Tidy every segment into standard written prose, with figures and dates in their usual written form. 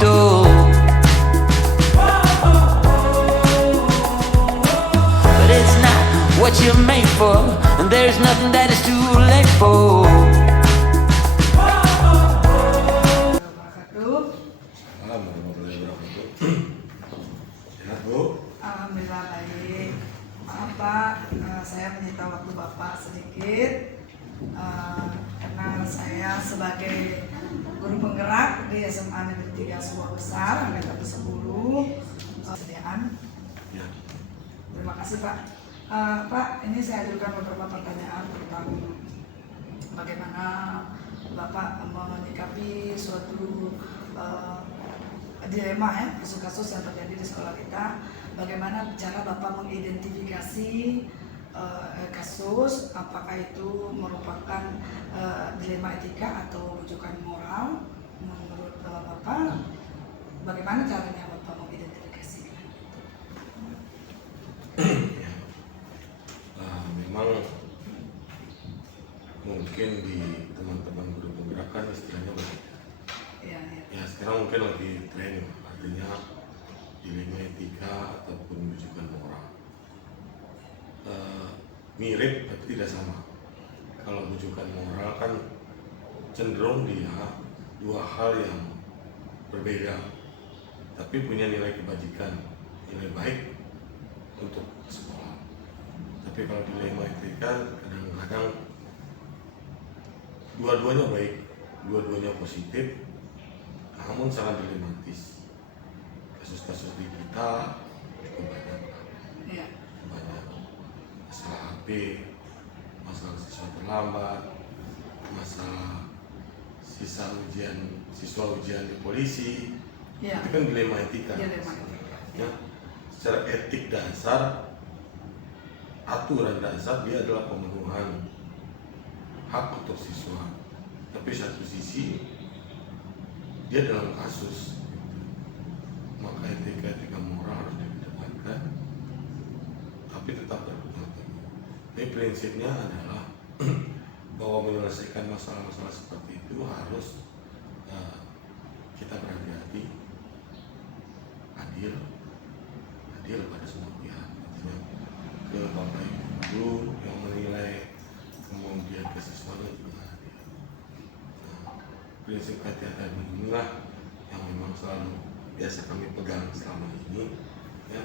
stole. But it's not what you're made for, and there's nothing that is too late for. Alhamdulillah baik. Maaf Pak, saya menyita waktu Bapak sedikit karena saya sebagai guru penggerak di SMA Negeri 3 Sumur Besar angkatan 10 kesediaan. Terima kasih Pak. Pak, ini saya ajukan beberapa pertanyaan tentang bagaimana Bapak menyikapi suatu dilema ya, kasus-kasus yang terjadi di sekolah kita. Bagaimana cara Bapak mengidentifikasi kasus, apakah itu merupakan dilema etika atau rujukan moral menurut Bapak? Bagaimana caranya Bapak mengidentifikasikan? Memang mungkin di teman-teman guru penggerak istilahnya berbeda. Ya sekarang mungkin lagi tren, artinya dilema etika ataupun rujukan moral. Mirip tapi tidak sama. Kalau rujukan moral kan cenderung dia dua hal yang berbeda, tapi punya nilai kebajikan, nilai baik untuk sekolah. Tapi kalau dilema etika kadang-kadang dua-duanya baik, dua-duanya positif, namun sangat dilematis. Kasus-kasus di kita cukup banyak. Banyak masalah HP, masalah siswa terlambat, masalah siswa ujian di polisi. Itu kan dilema etika. Ya, secara etik dasar, aturan dasar dia adalah pemenuhan hak untuk siswa. Tapi satu sisi dia dalam kasus, maka etika moral harus dikedepankan, tapi tetap berhati-hati. Jadi prinsipnya adalah bahwa menyelesaikan masalah-masalah seperti itu harus kita berhati-hati, adil pada semua pihak. Artinya ke bapak ibu yang menilai, kemudian ke siswanya juga adil. Prinsip kehati-hatian inilah yang memang selalu biasa kami pegang selama ini, ya,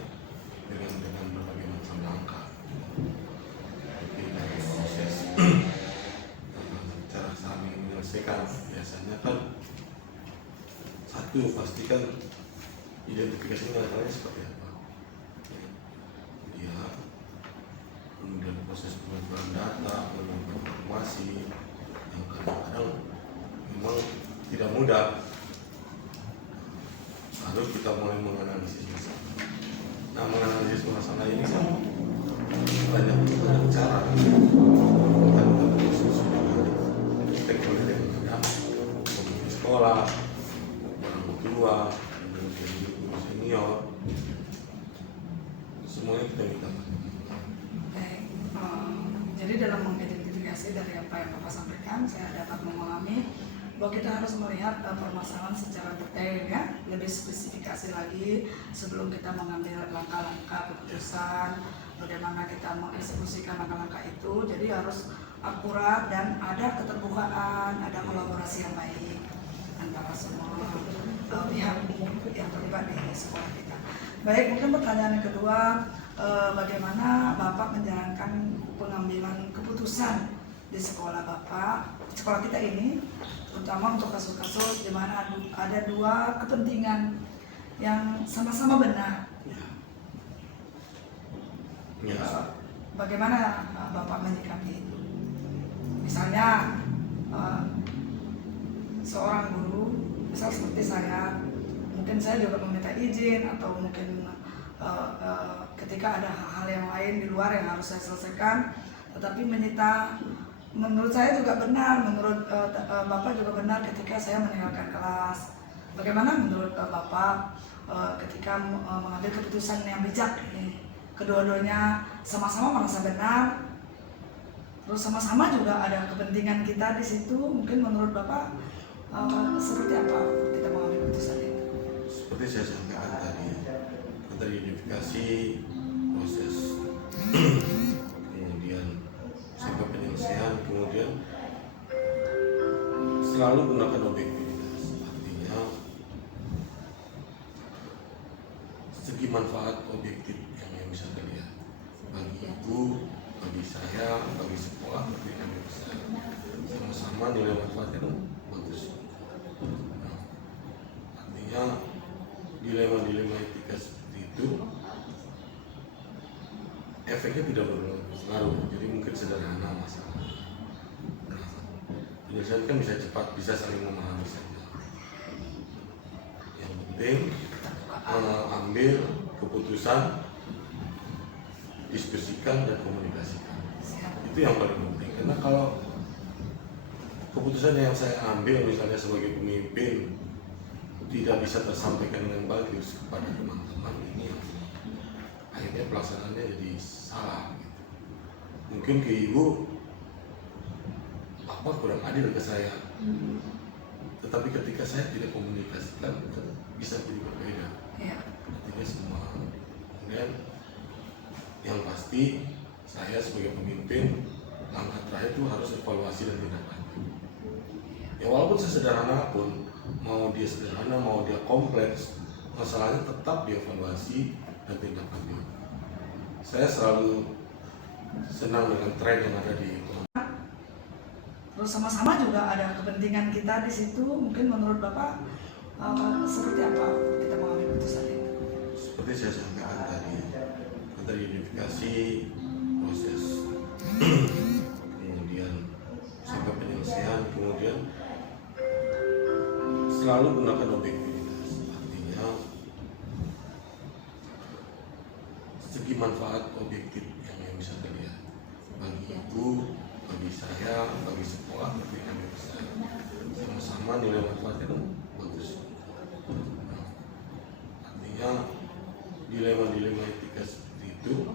dengan berbagai macam langkah. Tapi dari proses cara kami menyelesaikan biasanya kan satu, pastikan identifikasinya asalnya seperti apa. Dia kemudian proses pengumpulan data, pengumpulan informasi yang kadang-kadang memang tidak mudah. Lalu kita mulai menganalisis masalah. Nah, menganalisis masalah ini kan banyak cara. Bukan khusus stakeholder yang ada, pemimpin sekolah, orang tua, kemudian guru senior, semuanya kita minta. Baik, jadi dalam mengidentifikasi dari apa yang Bapak sampaikan, saya dapat memahami bahwa kita harus melihat permasalahan secara detail ya, lebih spesifikasi lagi sebelum kita mengambil langkah-langkah keputusan bagaimana kita mengeksekusikan langkah-langkah itu. Jadi harus akurat dan ada keterbukaan, ada kolaborasi yang baik antara semua pihak yang terlibat di sekolah kita. Baik, mungkin pertanyaan yang kedua, bagaimana Bapak menjalankan pengambilan keputusan di sekolah Bapak, sekolah kita ini, terutama untuk kasus-kasus di mana ada dua kepentingan yang sama-sama benar. Bagaimana Bapak menyikapi itu? Misalnya seorang guru, misal seperti saya, mungkin saya juga meminta izin atau mungkin ketika ada hal-hal yang lain di luar yang harus saya selesaikan, tetapi menyita. Menurut saya juga benar, menurut Bapak juga benar ketika saya meninggalkan kelas. Bagaimana menurut Bapak ketika mengambil keputusan yang bijak ini? Kedua-duanya sama-sama merasa benar, terus sama-sama juga ada kepentingan kita di situ. Mungkin menurut Bapak seperti apa kita mengambil keputusan itu? segi manfaat objektif yang bisa terlihat bagi ibu, bagi saya, bagi sekolah, bagi kami besar, sama-sama nilai manfaatnya itu bagus. Nah, artinya dilema-dilema etika seperti itu efeknya tidak berpengaruh, jadi mungkin sederhana masalah. Nah, penyelesaian kan bisa cepat, bisa saling memahami saja. Yang penting ambil keputusan, diskusikan dan komunikasikan. Itu yang paling penting. Karena kalau keputusan yang saya ambil misalnya sebagai pemimpin tidak bisa tersampaikan dengan bagus kepada teman-teman, ini akhirnya pelaksanaannya jadi salah gitu. Mungkin ke ibu apa kurang adil ke saya, tetapi ketika saya tidak komunikasikan bisa jadi berbeda. Artinya semua. Kemudian yang pasti saya sebagai pemimpin langkah terakhir itu harus evaluasi dan tindak lanjut. Ya walaupun sesederhana pun, mau dia sederhana mau dia kompleks, masalahnya tetap dievaluasi dan tindak lanjut. Saya selalu senang dengan tren yang ada di ekonomi. Terus sama-sama juga ada kepentingan kita di situ. Mungkin menurut Bapak seperti apa kita mengambil keputusan itu? Seperti saya sampaikan tadi, teridentifikasi proses, kemudian sampai penyelesaian, kemudian selalu gunakan objektivitas. Artinya segi manfaat objektif yang bisa terlihat bagi ibu, bagi saya, bagi sekolah, bagi kami besar, sama-sama nilai manfaatnya itu bagus. Nah, artinya dilema-dilema etika seperti itu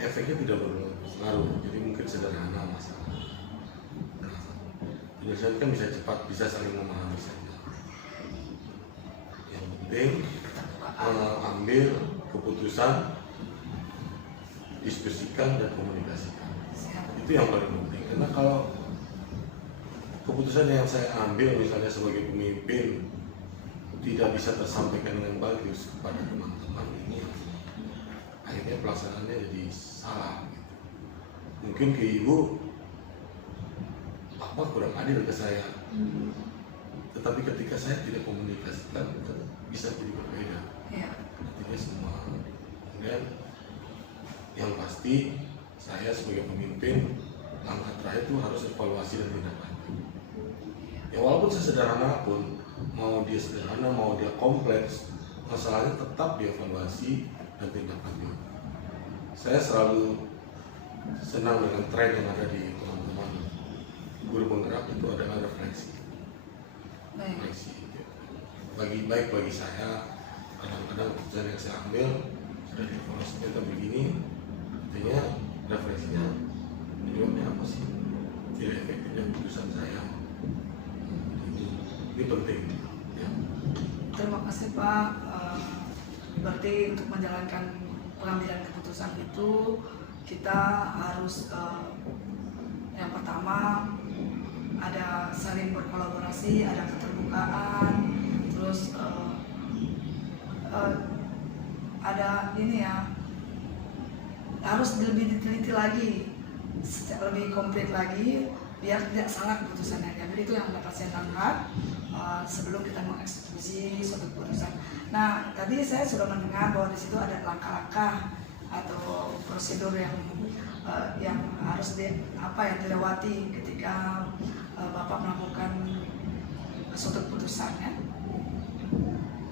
efeknya tidak berpengaruh, jadi mungkin sederhana masalah. Nah, penyelesaian kan bisa cepat, bisa saling memahami saja. Yang penting ambil keputusan, diskusikan dan komunikasikan. Itu yang paling penting. Karena kalau keputusan yang saya ambil misalnya sebagai pemimpin tidak bisa tersampaikan dengan bagus kepada teman-teman, ini akhirnya pelaksanaannya jadi salah gitu. Mungkin ke ibu apa kurang adil ke saya, tetapi ketika saya tidak komunikasikan bisa jadi berbeda. Artinya semua. Kemudian yang pasti saya sebagai pemimpin langkah terakhir itu harus evaluasi dan tindak lanjut. Ya walaupun sesederhana pun, mau dia sederhana mau dia kompleks, masalahnya tetap dievaluasi dan tindak lanjut. Saya selalu senang dengan tren yang ada di teman-teman guru penggerak, itu adalah refleksi. Baik bagi saya, kadang-kadang keputusan yang saya ambil sudah dievaluasi ternyata begini, artinya refleksinya jawabnya apa sih, tidak efektifnya keputusan saya. Ini penting ya. Terima kasih Pak. Berarti untuk menjalankan pengambilan keputusan itu kita harus yang pertama ada saling berkolaborasi, ada keterbukaan, terus ada ini ya, harus lebih diteliti lagi, lebih komplit lagi biar tidak salah keputusannya. Jadi itu yang dapat saya tangkap sebelum kita mengeksekusi suatu keputusan. Nah, tadi saya sudah mendengar bahwa di situ ada langkah-langkah atau prosedur yang harus dilewati ketika Bapak melakukan suatu keputusan ya.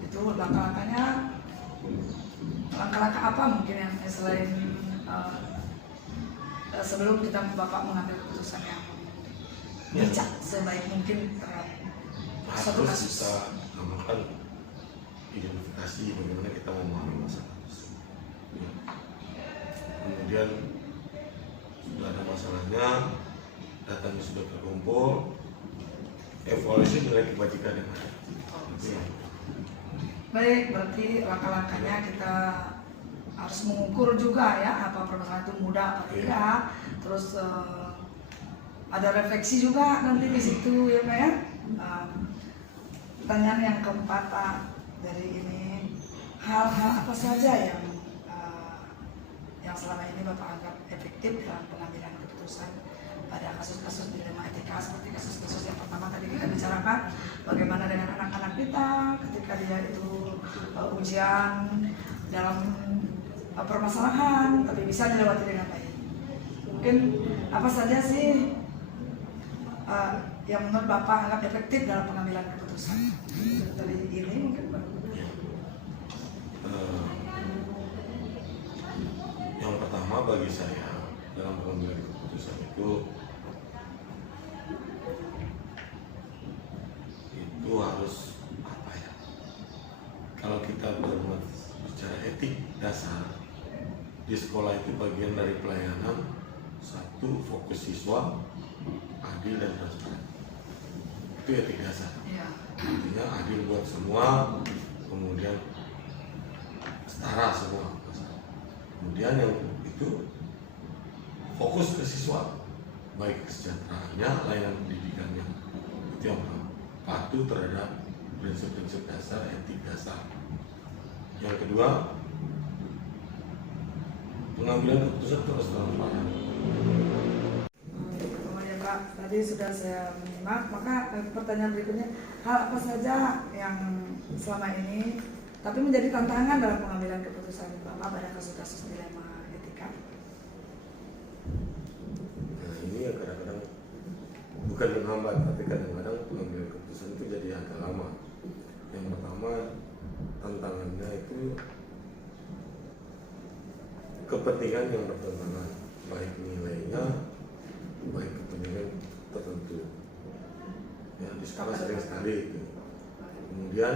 Itu langkah-langkahnya, langkah-langkah apa mungkin yang selain sebelum Bapak mengambil keputusan yang bijak sebaik mungkin terhadap suatu harus kasus. bisa melakukan identifikasi bagaimana kita memahami masalah. Kemudian sudah ada masalahnya, datanya sudah terkumpul, evaluasi nilai kebajikan yang ada. Baik, berarti langkah-langkahnya kita harus mengukur juga ya, apa permasalahan itu mudah apa tidak. Terus ada refleksi juga nanti di situ ya Pak ya. Pertanyaan yang keempat Pak, Dari ini hal-hal apa saja yang selama ini Bapak anggap efektif dalam pengambilan keputusan pada kasus-kasus dilema etika seperti kasus-kasus yang pertama tadi kita bicarakan, bagaimana dengan anak-anak kita ketika dia itu ujian dalam permasalahan tapi bisa dilewati dengan baik. Mungkin apa saja sih yang menurut Bapak anggap efektif dalam pengambilan keputusan? Dari ini mungkin Pak. Yang pertama bagi saya dalam pengambilan keputusan itu harus apa ya? Kalau kita bicara etik dasar di sekolah itu bagian dari pelayanan, satu fokus siswa, adil dan transparan. Itu etik dasar. Artinya adil buat semua, kemudian setara semua. Kemudian yang itu fokus ke siswa, baik kesejahteraannya, layanan pendidikannya. Itu yang pertama. Patuh terhadap prinsip-prinsip dasar, etik dasar. Yang kedua, pengambilan keputusan terus transparan. Ya Pak, tadi sudah saya menyimak, maka pertanyaan berikutnya, hal apa saja yang selama ini tapi menjadi tantangan dalam pengambilan keputusan Bapak pada kasus-kasus dilema etika? Nah ini yang kadang-kadang bukan menghambat, tapi kadang-kadang pengambilan keputusan itu jadi agak lama. Yang pertama tantangannya itu kepentingan yang bertentangan, baik nilainya, baik kepentingan tertentu. Ya di sekolah sering sekali itu. Kemudian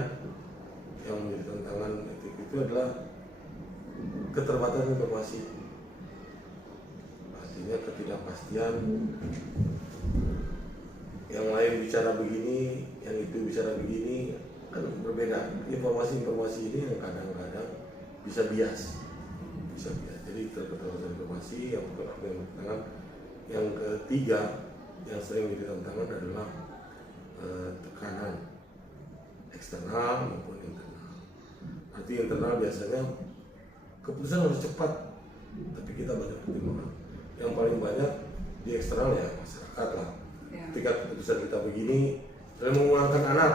yang menjadi tantangan etik itu adalah keterbatasan informasi. Artinya ketidakpastian. Yang lain bicara begini, yang itu bicara begini, kan berbeda. Informasi-informasi ini yang kadang-kadang bisa bias. Jadi keterbatasan informasi yang tantangan. Yang ketiga yang sering menjadi tantangan adalah tekanan eksternal maupun internal. Arti internal biasanya keputusan harus cepat, tapi kita banyak pertimbangan. Yang paling banyak di eksternal ya masyarakat lah. Ketika keputusan kita begini, dalam mengurangkan anak,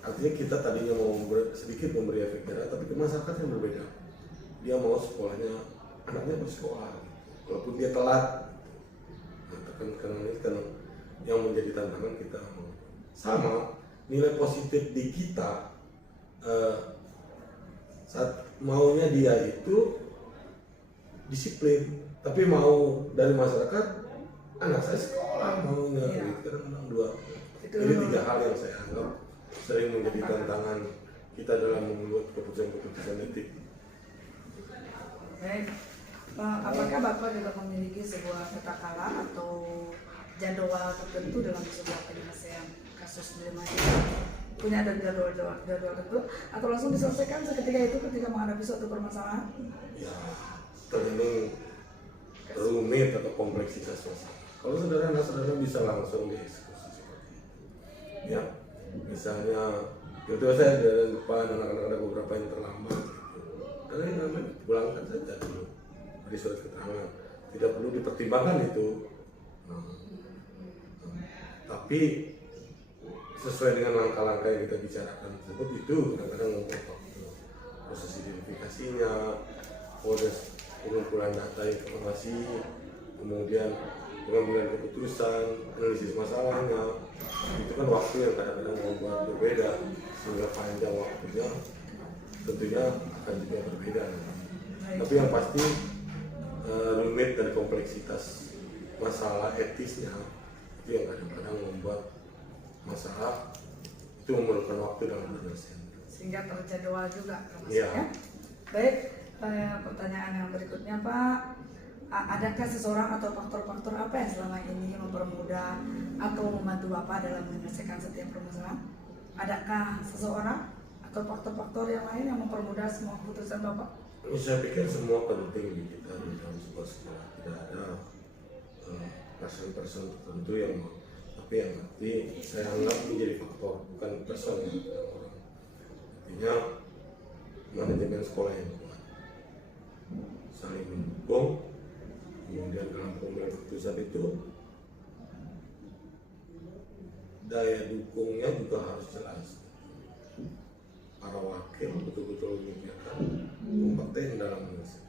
artinya kita tadinya mau sedikit memberi efek jerah, tapi ke masyarakat yang berbeda. Dia mau sekolahnya, anaknya bersekolah, walaupun dia telat. Nah, tekanan ini kan yang menjadi tantangan kita. Sama nilai positif di kita saat maunya dia itu disiplin, tapi mau dari masyarakat anak saya sekolah maunya gitu kan dua. Ini tiga hal yang saya anggap sering menjadi tantangan kita dalam membuat keputusan-keputusan etik. Baik, apakah Bapak juga memiliki sebuah petakala atau jadwal tertentu dalam sebuah penyelesaian kasus dilema etika? Punya ada jadwal tertentu atau langsung diselesaikan seketika itu ketika menghadapi suatu permasalahan? Ya, tergantung rumit atau kompleksitas masalah. Kalau saudara bisa langsung dieksekusi seperti itu. Ya, misalnya itu saya dari depan anak-anak ada beberapa yang terlambat. Karena yang namanya pulangkan saja dulu dari surat keterangan, tidak perlu dipertimbangkan itu. Tapi sesuai dengan langkah-langkah yang kita bicarakan tersebut itu kadang-kadang membuat waktu proses identifikasinya, proses pengumpulan data informasi, kemudian pengambilan keputusan, analisis masalahnya, itu kan waktu yang kadang-kadang membuat berbeda sehingga panjang waktunya tentunya akan juga berbeda. Tapi yang pasti rumit dan kompleksitas masalah etisnya itu yang kadang-kadang membuat masalah itu memerlukan waktu dalam penyelesaian. Sehingga terjadwal juga ya. Baik, pertanyaan yang berikutnya Pak, adakah seseorang atau faktor-faktor apa yang selama ini mempermudah atau membantu Bapak dalam menyelesaikan setiap permasalahan? Adakah seseorang atau faktor-faktor yang lain yang mempermudah semua keputusan Bapak? Saya pikir semua penting di kita di dalam sebuah sekolah. Tidak ada person tertentu yang tapi yang nanti saya anggap menjadi faktor, bukan person yang orang. artinya manajemen sekolah yang kuat, saling mendukung. Kemudian dalam pengambilan keputusan itu daya dukungnya juga harus jelas. Para wakil betul-betul memikirkan kompeten dalam mengisi.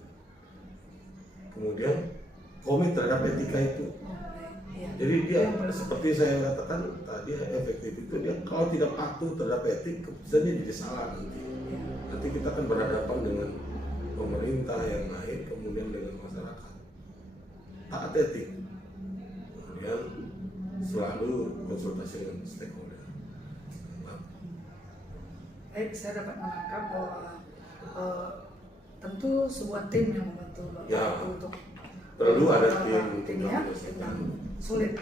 Kemudian komit terhadap etika itu. Iya. Jadi dia seperti saya katakan tadi, efektif itu dia kalau tidak patuh terhadap etik, keputusannya jadi salah nanti. Nanti kita akan berhadapan dengan pemerintah yang naik, kemudian dengan masyarakat. Taat etik, kemudian selalu konsultasi dengan stakeholder. Baik, saya dapat menangkap bahwa tentu sebuah tim yang membantu Bapak Ya, untuk perlu ada tim tim ya, untuk tim yang sulit.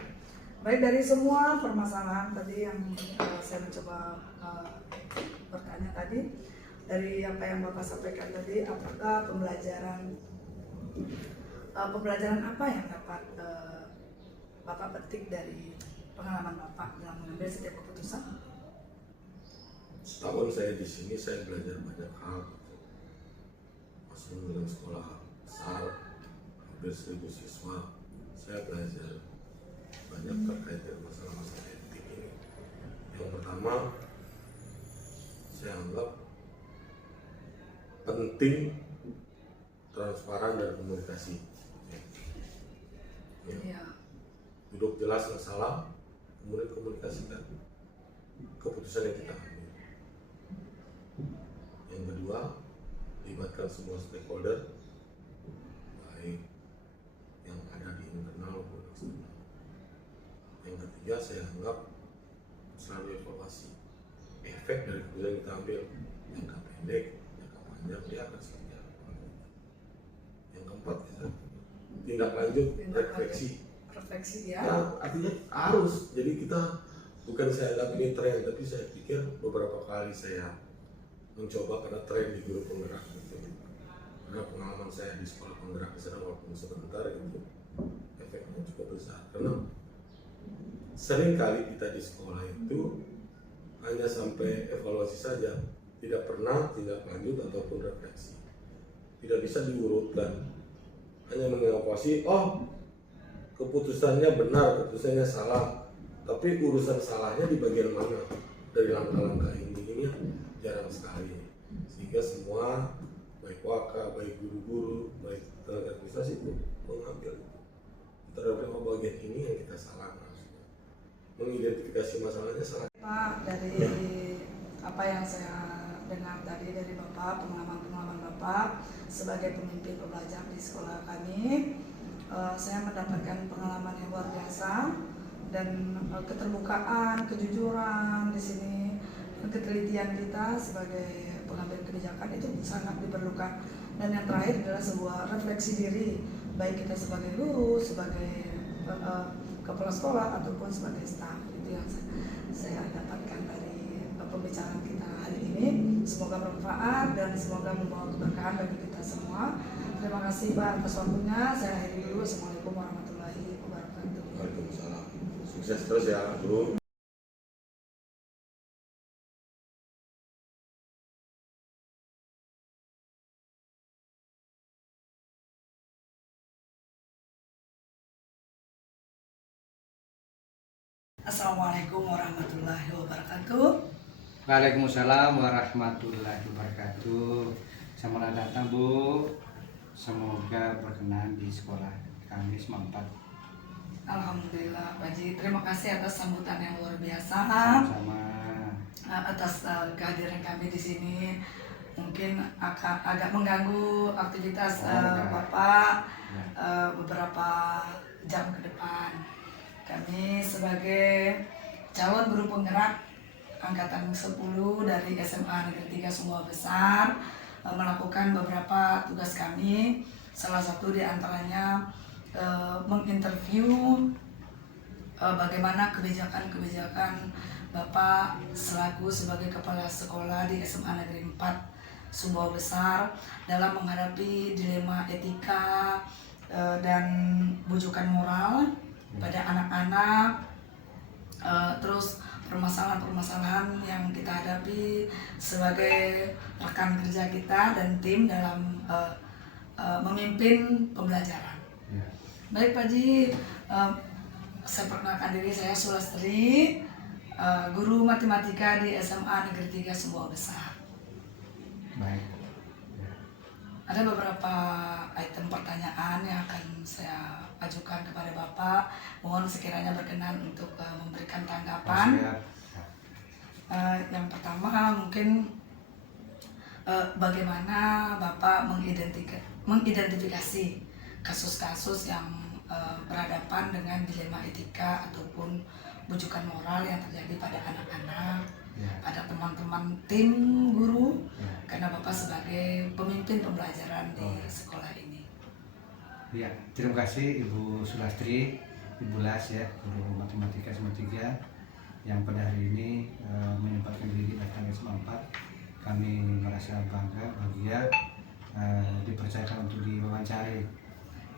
Baik, dari semua permasalahan tadi yang saya mencoba bertanya tadi, dari apa yang Bapak sampaikan tadi, apakah pembelajaran apa yang dapat Bapak petik dari pengalaman Bapak dalam mengambil setiap keputusan? Setahun saya di sini, saya belajar banyak hal. Masuk dalam sekolah besar, hampir 1000 siswa, saya belajar banyak terkait dengan masalah-masalah etik ini. Yang pertama, saya anggap penting transparan dan komunikasi. Ya. Duduk jelas masalah, kemudian komunikasikan keputusan yang kita ambil. Yang kedua, libatkan semua stakeholder, baik yang ada di internal maupun eksternal. Yang ketiga, saya anggap selalu evaluasi efek dari keputusan yang kita ambil, jangka pendek, jangka panjang, dia akan seperti apa. Yang keempat, tindak lanjut, refleksi. Refleksi ya. Ya, artinya harus. Jadi kita bukan saya anggap ini tren, tapi saya pikir beberapa kali saya mencoba karena tren di guru penggerak gitu. Karena pengalaman saya di sekolah penggerak di sana walaupun sebentar gitu, efeknya cukup besar. Karena sering kali kita di sekolah itu hanya sampai evaluasi saja, tidak pernah tindak lanjut ataupun refleksi. Tidak bisa diurutkan, hanya mengevaluasi, oh keputusannya benar, keputusannya salah, tapi urusan salahnya di bagian mana dari langkah-langkah ini jarang sekali. Sehingga semua, baik waka, baik guru-guru, baik tenaga administrasi itu mengambil itu. Terhadap bagian ini yang kita salah, harusnya mengidentifikasi masalahnya salah. Pak, dari apa yang saya dengar tadi dari Bapak, pengalaman-pengalaman Bapak sebagai pemimpin pembelajar di sekolah kami, saya mendapatkan pengalaman yang luar biasa dan keterbukaan, kejujuran di sini, ketelitian kita sebagai pengambil kebijakan itu sangat diperlukan. Dan yang terakhir adalah sebuah refleksi diri, baik kita sebagai guru, sebagai kepala sekolah ataupun sebagai staf. Itu yang saya dapatkan dari pembicaraan kita hari ini. Semoga bermanfaat dan semoga membawa keberkahan bagi kita semua. Terima kasih Pak atas waktunya. Saya akhiri dulu. Assalamualaikum warahmatullahi wabarakatuh. Waalaikumsalam. Sukses terus ya, Bu. Assalamualaikum warahmatullahi wabarakatuh. Waalaikumsalam warahmatullahi wabarakatuh. Selamat datang Bu. Semoga berkenan di sekolah kami semangat. Alhamdulillah Pak Ji, terima kasih atas sambutan yang luar biasa. Sama-sama. Atas kehadiran kami di sini. Mungkin agak mengganggu aktivitas Bapak beberapa jam ke depan. Kami sebagai calon guru penggerak angkatan 10 dari SMA Negeri 3 Sumbawa Besar melakukan beberapa tugas kami. Salah satu di antaranya menginterview bagaimana kebijakan-kebijakan Bapak selaku sebagai kepala sekolah di SMA Negeri 4 Sumbawa Besar dalam menghadapi dilema etika dan bujukan moral pada anak-anak, terus permasalahan-permasalahan yang kita hadapi sebagai rekan kerja kita dan tim dalam memimpin pembelajaran. Ya. Baik Pak Ji, saya perkenalkan diri, saya Sulastri, guru matematika di SMA Negeri 3 Sumbawa Besar. Baik. Ya. Ada beberapa item pertanyaan yang akan saya ajukan kepada Bapak. Mohon sekiranya berkenan untuk memberikan tanggapan. Siap. Yang pertama mungkin bagaimana Bapak mengidentifikasi kasus-kasus yang berhadapan dengan dilema etika ataupun bujukan moral yang terjadi pada anak-anak, Ya. pada teman-teman tim guru, Ya. karena Bapak sebagai pemimpin pembelajaran di sekolah ini. Ya, terima kasih Ibu Sulastri, Ibu Las ya, guru matematika SMA 3 yang pada hari ini menyempatkan diri datang ke SMA 4. Kami merasa bangga, bahagia dipercayakan untuk diwawancari.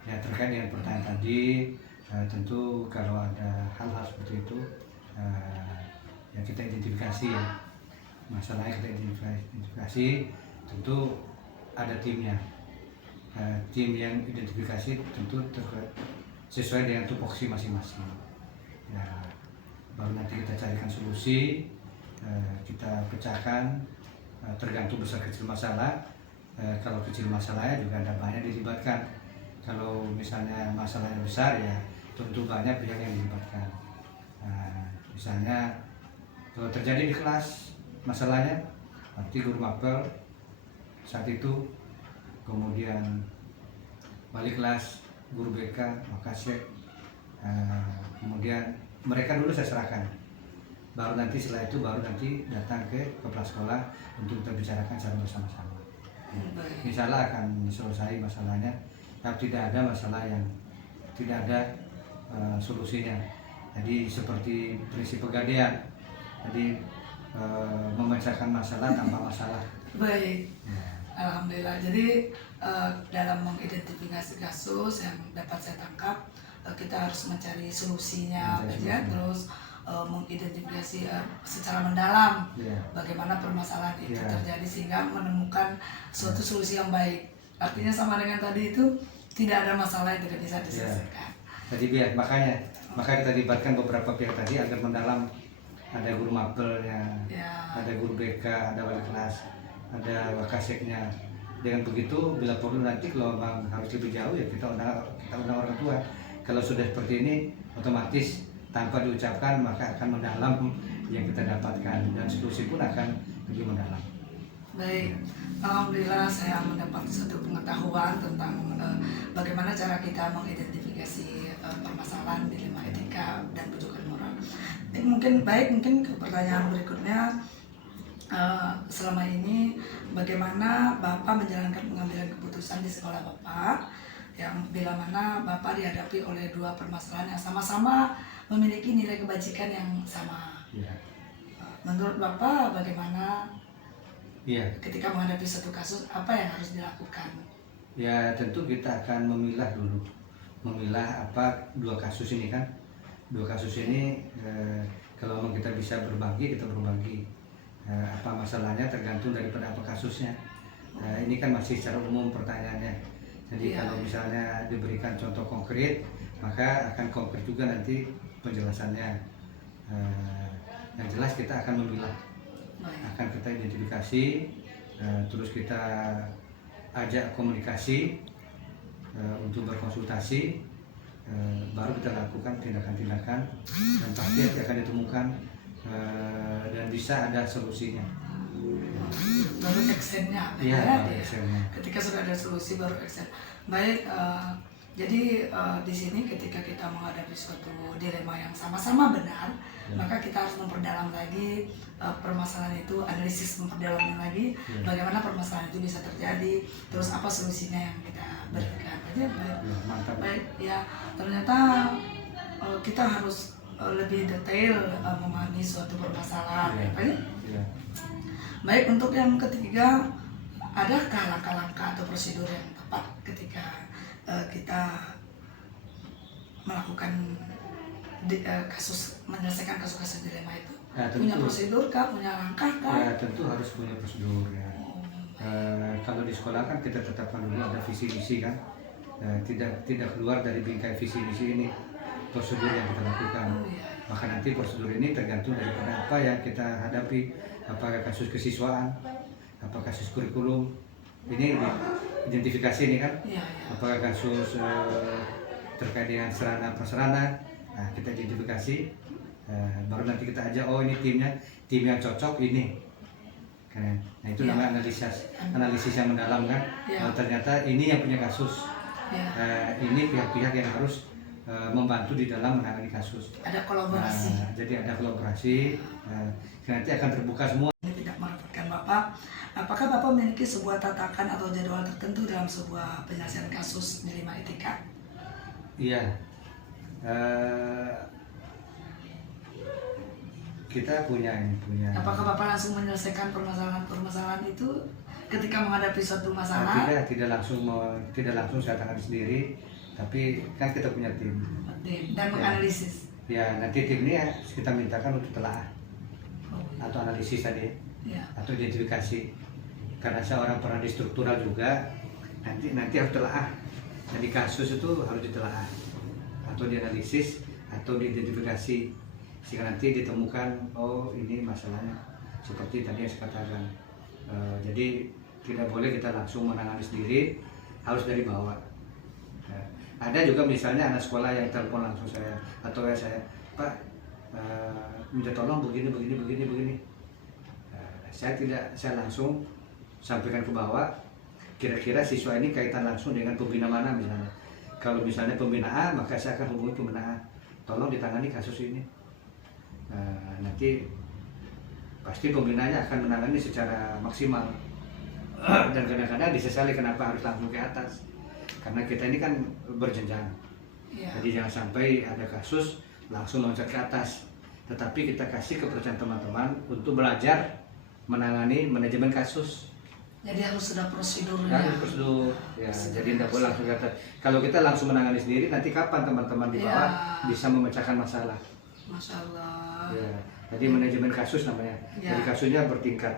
Ya, terkait dengan pertanyaan tadi, tentu kalau ada hal-hal seperti itu yang kita identifikasi ya, masalahnya kita identifikasi, tentu ada timnya. Tim yang identifikasi tentu sesuai dengan tupoksi masing-masing. Ya, baru nanti kita carikan solusi, kita pecahkan, tergantung besar kecil masalah. Kalau kecil masalahnya juga ada banyak dilibatkan. Kalau misalnya masalahnya besar ya tentu banyak pihak yang dilibatkan. Misalnya kalau terjadi di kelas masalahnya, nanti guru mapel saat itu, kemudian balik kelas, guru BK, makasih, kemudian mereka dulu saya serahkan, baru nanti setelah itu baru nanti datang ke kepala sekolah untuk kita bicarakan secara bersama-sama. Misalnya akan selesai masalahnya, tapi tidak ada masalah yang tidak ada solusinya. Jadi seperti prinsip pegadaian, jadi memecahkan masalah tanpa masalah. Baik. Ya. Alhamdulillah. Jadi dalam mengidentifikasi kasus yang dapat saya tangkap, kita harus mencari solusinya, ya. Terus mengidentifikasi secara mendalam bagaimana permasalahan itu terjadi sehingga menemukan suatu solusi yang baik. Artinya sama dengan tadi itu tidak ada masalah yang tidak bisa diselesaikan. Jadi biar makanya kita libatkan beberapa pihak tadi agar mendalam. Ada guru mapelnya, ada guru BK, ada wali kelas, ada wakaseknya. Dengan begitu bila perlu nanti kalau memang harus lebih jauh ya kita undang orang tua. Kalau sudah seperti ini otomatis tanpa diucapkan maka akan mendalam yang kita dapatkan dan solusi pun akan lebih mendalam. Baik, alhamdulillah saya mendapat satu pengetahuan tentang bagaimana cara kita mengidentifikasi permasalahan dilema etika dan bujukan moral. Mungkin ke pertanyaan berikutnya. Selama ini bagaimana Bapak menjalankan pengambilan keputusan di sekolah Bapak yang bila mana Bapak dihadapi oleh dua permasalahan yang sama-sama memiliki nilai kebajikan yang sama. Ya. Menurut Bapak bagaimana Iya. ketika menghadapi satu kasus, apa yang harus dilakukan? Ya tentu kita akan memilah dulu, apa dua kasus ini kan. Dua kasus ini kalau memang kita bisa berbagi, kita berbagi. Apa masalahnya tergantung daripada apa kasusnya. Ini kan masih secara umum pertanyaannya. Jadi kalau misalnya diberikan contoh konkret, maka akan konkret juga nanti penjelasannya. Yang jelas kita akan memilah, akan kita identifikasi, terus kita ajak komunikasi untuk berkonsultasi, baru kita lakukan tindakan-tindakan dan pasti akan ditemukan dan bisa ada solusinya. Baru actionnya, ketika sudah ada solusi baru action. Baik, jadi di sini ketika kita menghadapi suatu dilema yang sama-sama benar, maka kita harus memperdalam lagi permasalahan itu, analisis memperdalamnya lagi, bagaimana permasalahan itu bisa terjadi, terus apa solusinya yang kita berikan. Baik, ya ternyata kita harus lebih detail memahami suatu permasalahan. Baik, untuk yang ketiga, adakah langkah-langkah atau prosedur yang tepat ketika kita melakukan menyelesaikan kasus-kasus dilema itu? Ya, Punya tentu. prosedur kah? Punya langkah kah? Ya tentu harus punya prosedur ya. Kalau di sekolah kan kita tetapkan dulu ada visi misi kan. Tidak keluar dari bingkai visi misi ini prosedur yang kita lakukan. Maka nanti prosedur ini tergantung daripada apa yang kita hadapi, apakah kasus kesiswaan, apakah kasus kurikulum, ini identifikasi ini kan, Iya, iya. apakah kasus terkait dengan sarana prasarana, nah kita identifikasi, baru nanti kita ajak, oh ini tim yang cocok ini. Nah itu Iya. namanya analisis yang mendalam kan. Iya. Ternyata ini yang punya kasus, Iya. ini pihak-pihak yang harus membantu di dalam menangani kasus. Ada kolaborasi. Jadi ada kolaborasi, nanti akan terbuka semua. Ini tidak merepotkan Bapak. Apakah Bapak memiliki sebuah tatakan atau jadwal tertentu dalam sebuah penyelesaian kasus di 5 etika? Iya, kita punya. Apakah Bapak langsung menyelesaikan permasalahan itu ketika menghadapi suatu masalah? Tidak langsung saya tangani sendiri, tapi kan kita punya tim. Dan menganalisis. Ya nanti tim ini ya kita mintakan untuk telaah atau analisis tadi, Ya. atau identifikasi. Karena saya orang pernah di struktural juga, nanti harus telaah. Jadi kasus itu harus ditelaah atau dianalisis atau diidentifikasi sehingga nanti ditemukan, oh ini masalahnya seperti tadi yang saya katakan. Jadi tidak boleh kita langsung menangani sendiri, harus dari bawah. Ada juga misalnya anak sekolah yang telepon langsung saya atau saya, Pak minta tolong begini. Saya langsung sampaikan ke bawah. Kira-kira siswa ini kaitan langsung dengan pembina mana misalnya. Kalau misalnya pembina A, maka saya akan hubungi pembina A. Tolong ditangani kasus ini. Nanti pasti pembinanya akan menangani secara maksimal. Dan kadang-kadang disesali kenapa harus langsung ke atas. Karena kita ini kan berjenjang. Ya. Jadi jangan sampai ada kasus langsung loncat ke atas. Tetapi kita kasih kepercayaan teman-teman untuk belajar menangani manajemen kasus. Jadi harus sudah prosedurnya. Harus prosedur. Ya, jadi tidak boleh langsung ke atas. Kalau kita langsung menangani sendiri, nanti kapan teman-teman di bawah bisa memecahkan masalah? Masya Allah. Ya, jadi manajemen kasus namanya. Ya. Jadi kasusnya bertingkat.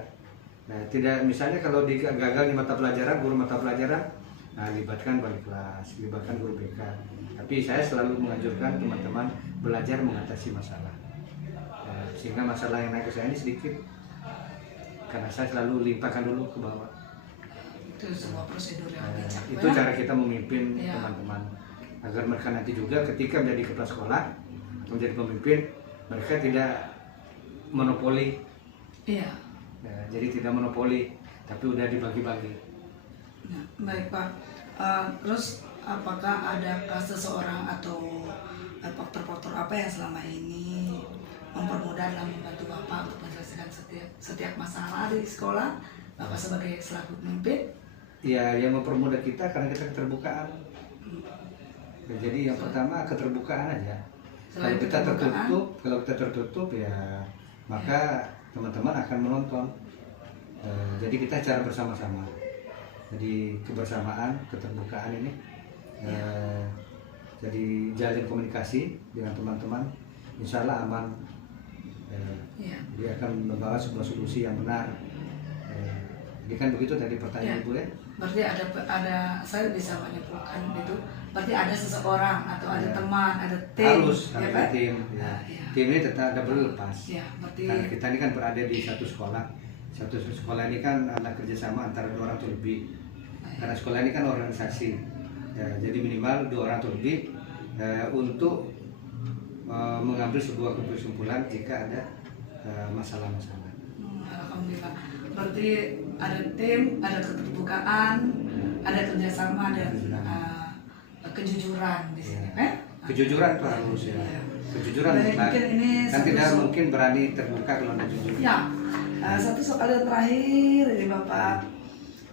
Nah, tidak misalnya kalau gagal di mata pelajaran, guru mata pelajaran, nah libatkan wali kelas, libatkan guru BK. Tapi saya selalu menganjurkan teman-teman belajar mengatasi masalah. Sehingga masalah yang naik ke saya ini sedikit. Karena saya selalu limpahkan dulu ke bawah. Itu sebuah prosedur yang bijak. Itu cara kita memimpin Ya. teman-teman. Agar mereka nanti juga ketika menjadi kepala sekolah, menjadi pemimpin, mereka tidak monopoli. Iya. Ya, jadi tidak monopoli, tapi udah dibagi-bagi. Nah, baik Pak. Terus apakah adakah seseorang atau faktor-faktor apa yang selama ini mempermudah dalam membantu Bapak untuk menyelesaikan setiap masalah di sekolah? Bapak sebagai selaku pemimpin? Ya, yang mempermudah kita karena kita keterbukaan. Ya, jadi yang pertama keterbukaan aja. Selain Kalau kita keterbukaan? tertutup ya maka teman-teman akan menonton. Jadi kita cara bersama-sama. Jadi kebersamaan, keterbukaan ini. Jadi jalin komunikasi dengan teman-teman, insya Allah aman. Iya. Dia akan membawa sebuah solusi yang benar. Jadi kan begitu tadi pertanyaan Ya. Ibu ya. Berarti ada saya bisa menyimpulkan itu. Berarti ada seseorang atau ada Ya. teman, ada tim, Harus ya ada Pak? tim. Ya. Nah, iya. Tim ini tetap tidak boleh lepas. Ya, berarti Karena kita ini kan berada di satu sekolah. Satu sekolah ini kan ada kerjasama antara 2 orang atau lebih. Karena sekolah ini kan organisasi. Ya, jadi minimal 2 orang atau lebih untuk mengambil sebuah kesimpulan jika ada masalah-masalah. Alhamdulillah. Berarti ada tim, ada keterbukaan, ada kerjasama, ada kejujuran di sini, Ya. Kejujuran itu harus ya. Kejujuran Baik, mutlak. mungkin ini Kan satu tidak soal- mungkin berani terbuka kalau tidak jujur. Ya, satu soal yang terakhir dari Bapak.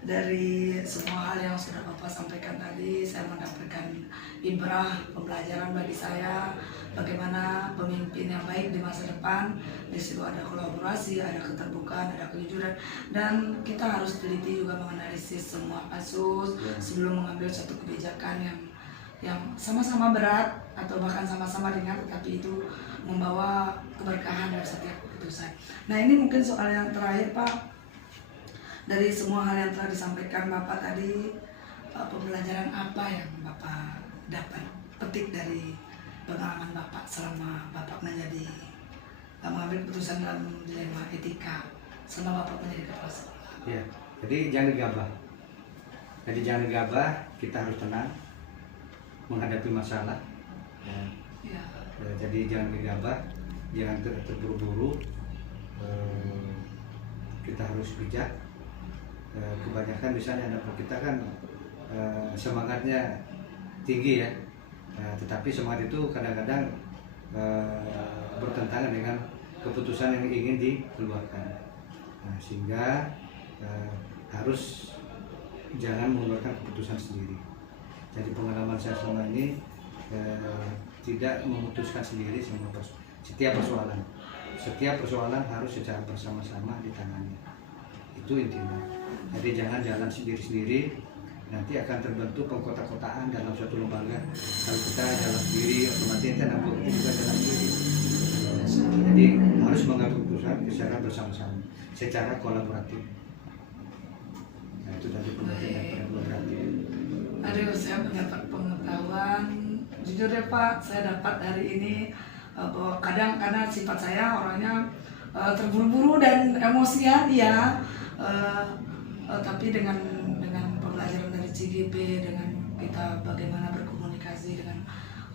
Dari semua hal yang sudah Bapak sampaikan tadi, saya mendapatkan ibrah pembelajaran bagi saya bagaimana pemimpin yang baik di masa depan. Di situ ada kolaborasi, ada keterbukaan, ada kejujuran, dan kita harus teliti juga menganalisis semua kasus sebelum mengambil satu kebijakan yang yang sama-sama berat atau bahkan sama-sama ringan, tetapi itu membawa keberkahan dalam setiap keputusan. Nah, ini mungkin soal yang terakhir, Pak. Dari semua hal yang telah disampaikan Bapak tadi, pembelajaran apa yang Bapak dapat petik dari pengalaman Bapak selama Bapak mengambil keputusan dalam dilema etika selama Bapak menjadi kepala sekolah? Ya, jadi jangan gegabah. Jadi jangan gegabah, kita harus tenang menghadapi masalah. Ya. Ya. Jadi jangan gegabah, jangan terburu-buru. Kita harus bijak. Kebanyakan misalnya anak kita kan semangatnya tinggi ya, tetapi semangat itu kadang-kadang bertentangan dengan keputusan yang ingin dikeluarkan. Sehingga harus jangan mengeluarkan keputusan sendiri. Jadi pengalaman saya selama ini tidak memutuskan sendiri setiap persoalan. Setiap persoalan harus secara bersama-sama ditangani. Itu intinya. Jadi jangan jalan sendiri-sendiri, nanti akan terbentuk pengkotak-kotaan dalam suatu lembaga. Kalau kita jalan sendiri, otomatis kita nampak itu juga jalan sendiri. Jadi harus mengambil keputusan secara bersama-sama, secara kolaboratif. Nah, itu tadi pengertian dan kolaboratif. Aduh, saya mendapat pengetahuan. Jujur ya Pak, saya dapat hari ini bahwa kadang karena sifat saya orangnya terburu-buru dan emosian ya. Tapi dengan pembelajaran dari CGP, dengan kita bagaimana berkomunikasi dengan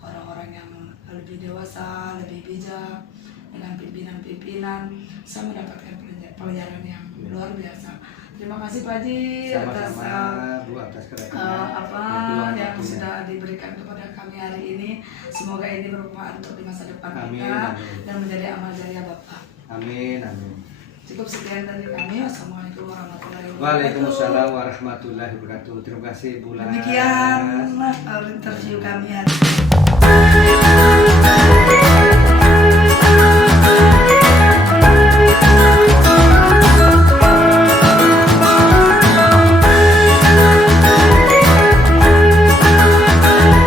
orang-orang yang lebih dewasa, lebih bijak, dengan pimpinan-pimpinan, saya mendapatkan pelajaran yang luar biasa. Terima kasih Pak Haji atas apa yang sudah diberikan kepada kami hari ini. Semoga ini bermanfaat untuk di masa depan kita dan menjadi amal jariah Bapak. Amin, amin. Cukup sekian dari kami. Wassalamualaikum warahmatullahi wabarakatuh. Waalaikumsalam warahmatullahi wabarakatuh. Terima kasih Bulan. Demikian interview kami hari ini.